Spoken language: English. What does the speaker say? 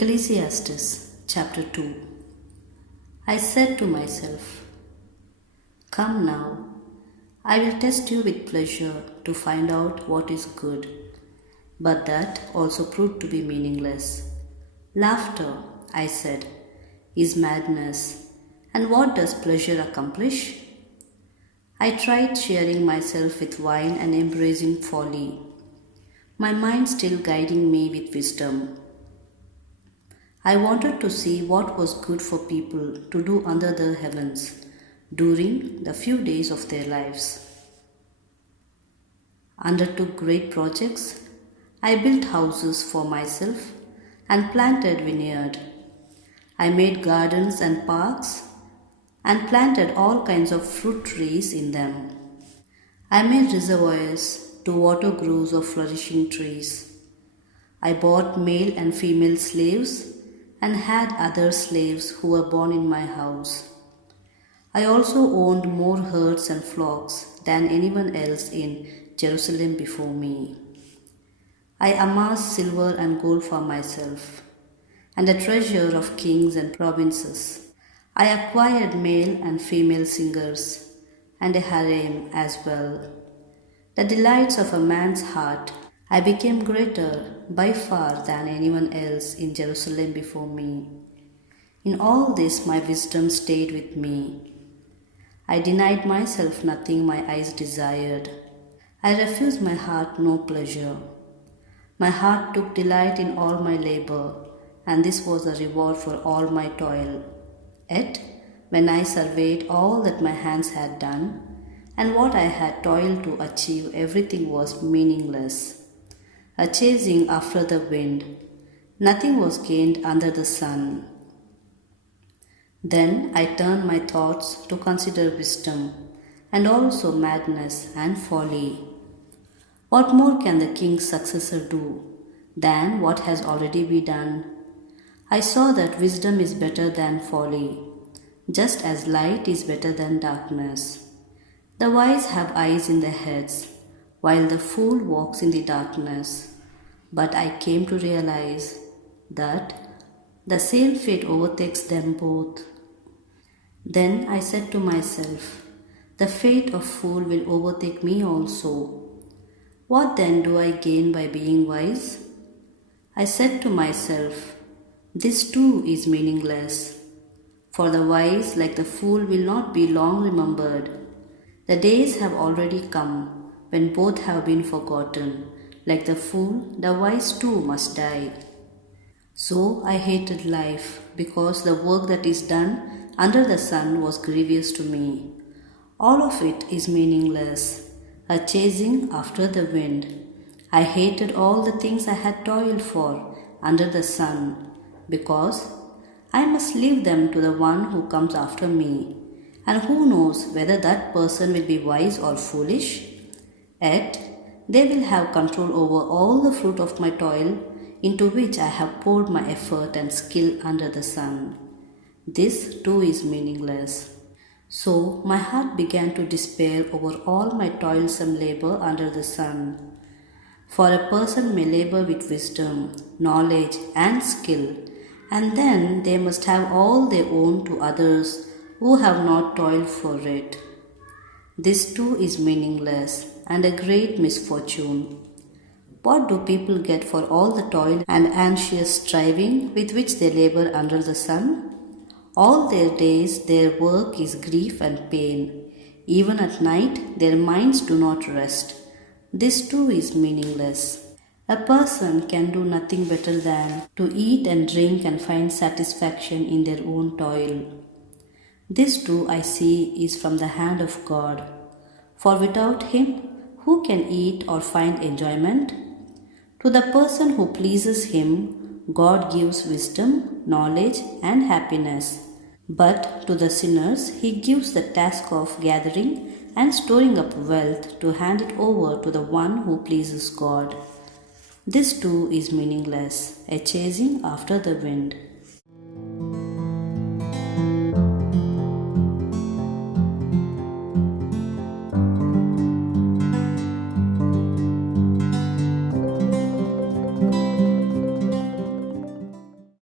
Ecclesiastes chapter 2. I said to myself, "Come now, I will test you with pleasure to find out what is good." But that also proved to be meaningless. Laughter, I said, is madness, and what does pleasure accomplish? I tried cheering myself with wine and embracing folly, my mind still guiding me with wisdom. I wanted to see what was good for people to do under the heavens during the few days of their lives. Undertook great projects. I built houses for myself and planted vineyards. I made gardens and parks and planted all kinds of fruit trees in them. I made reservoirs to water groves of flourishing trees. I bought male and female slaves and had other slaves who were born in my house. I also owned more herds and flocks than anyone else in Jerusalem before me. I amassed silver and gold for myself, and a treasure of kings and provinces. I acquired male and female singers, and a harem as well. The delights of a man's heart. I became greater by far than anyone else in Jerusalem before me. In all this my wisdom stayed with me. I denied myself nothing my eyes desired. I refused my heart no pleasure. My heart took delight in all my labor, and this was the reward for all my toil. Yet, when I surveyed all that my hands had done, and what I had toiled to achieve, everything was meaningless, a chasing after the wind. Nothing was gained under the sun. Then I turned my thoughts to consider wisdom, and also madness and folly. What more can the king's successor do than what has already been done? I saw that wisdom is better than folly, just as light is better than darkness. The wise have eyes in their heads, while the fool walks in the darkness. But I came to realize that the same fate overtakes them both. Then I said to myself, the fate of fool will overtake me also. What then do I gain by being wise? I said to myself, this too is meaningless. For the wise, like the fool, will not be long remembered. The days have already come when both have been forgotten. Like the fool, the wise too must die. So I hated life, because the work that is done under the sun was grievous to me. All of it is meaningless, a chasing after the wind. I hated all the things I had toiled for under the sun, because I must leave them to the one who comes after me, and who knows whether that person will be wise or foolish? Yet they will have control over all the fruit of my toil, into which I have poured my effort and skill under the sun. This too is meaningless. So my heart began to despair over all my toilsome labor under the sun. For a person may labor with wisdom, knowledge, and skill, and then they must have all they own to others who have not toiled for it. This too is meaningless and a great misfortune. What do people get for all the toil and anxious striving with which they labor under the sun? All their days their work is grief and pain. Even at night their minds do not rest. This too is meaningless. A person can do nothing better than to eat and drink and find satisfaction in their own toil. This too I see is from the hand of God. For without Him, who can eat or find enjoyment? To the person who pleases Him, God gives wisdom, knowledge, and happiness. But to the sinners, He gives the task of gathering and storing up wealth to hand it over to the one who pleases God. This too is meaningless, a chasing after the wind.